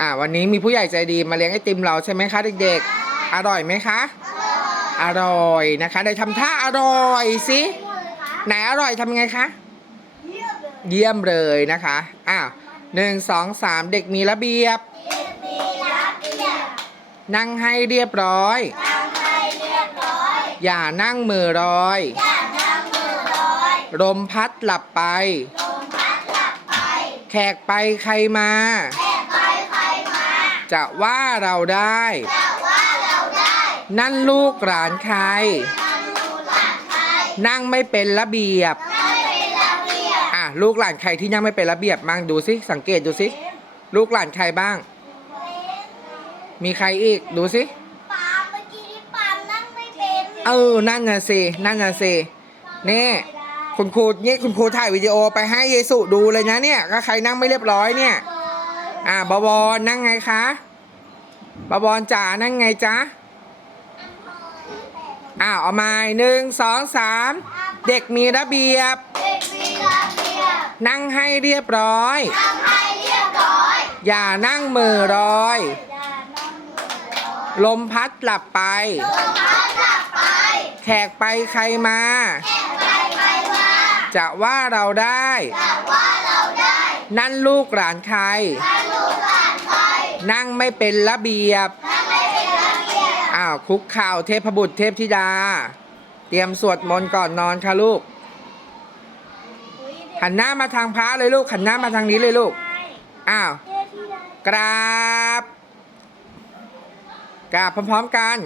อ่าวันนี้มีผู้ใหญ่ใจดีมาเลี้ยงไอติมเราใช่ไหมคะเด็กๆ อร่อยไหมคะ อร่อยนะคะได้ทำท่าอร่อยสิไหนอร่อยทำยังไงคะ เยี่ยมเลยนะคะอ้าวหนึ่งสองสามเด็กมีระเบียบ นั่งให้เรียบร้อย อย่านั่งมือรอย ลมพัดหลับไป แขกไปใครมา จะว่าเราได้ นั่นลูกหลานใคร นั่งไม่เป็นระเบียบ อะลูกหลานใครที่นั่งไม่เป็นระเบียบมั่งดูสิสังเกตดูสิลูกหลานใครบ้าง มีใครอีกดูสิปาเมื่อกี้ที่ปามนั่งไม่เป็นเออ นั่นน่ะสิ นั่นน่ะสินี่คุณครูนี่คุณครูถ่ายวิดีโอไปให้เยสุดูเลยนะเนี่ยก็ใครนั่งไม่เรียบร้อยเนี่ย อ่าบวรนั่งไงคะบวรจ๋านั่งไงจ๊ะอ้าวเอามาหนึ่งสองสามเด็กมีระเบียบเด็กมีระเบียบนั่งให้เรียบร้อยทำให้เรียบร้อย อย่านั่งมือรอยอย่านั่งมือร้อยลมพัดหลับไปลมพัดหลับไป แขกไปใครมาแข่งไปไปมาจะว่าเราได้แต่ว่าเราได้ นั่นลูกหลานใคร ถ้าลูกหลานไป นั่งไม่เป็นระเบียบถ้าไม่เป็นระเบียบ อ้าวคุกข่าวเทพบุตรเทพธิดา เตรียมสวดมนต์ก่อนนอนค่ะลูก หันหน้ามาทางพระเลยลูก หันหน้ามาทางนี้เลยลูก อ้าวเทพธิดากราบ กราบพร้อมๆกัน